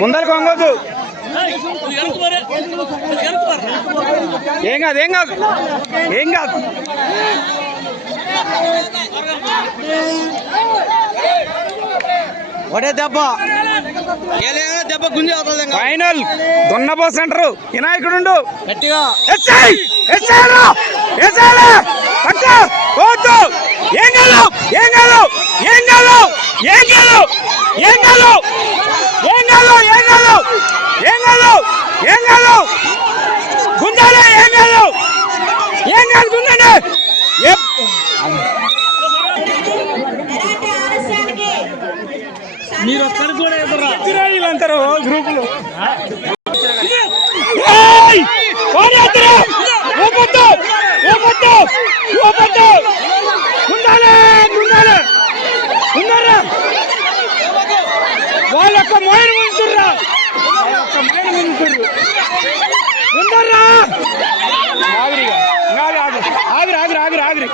ముందర కొంగొద్దు. ఏం కాదు ఏం కాదు ఏం కాదు. ఒకటే దెబ్బ దెబ్బ గుంజి అవుతుంది. ఫైనల్ దొన్నపో సెంటర్ వినాయకుడు గట్టిగా ఏం కాదు ఏం కాదు ఏం కాదు ఏం కాదు ఏం కాదు ఏం కాదు ఏం కాదు ఏం కాదు ఏం కాదు గుంజాలే ఏం కాదు ఏం కాదు గుంజండి. మీరు ఒక్కరు కూడా వీళ్ళంటారు గ్రూపులు వాళ్ళ యొక్క మైండ్ ముందుర్రా ఆగిరి ఆగిరి ఆగిరి ఆగిరి ఆగిరి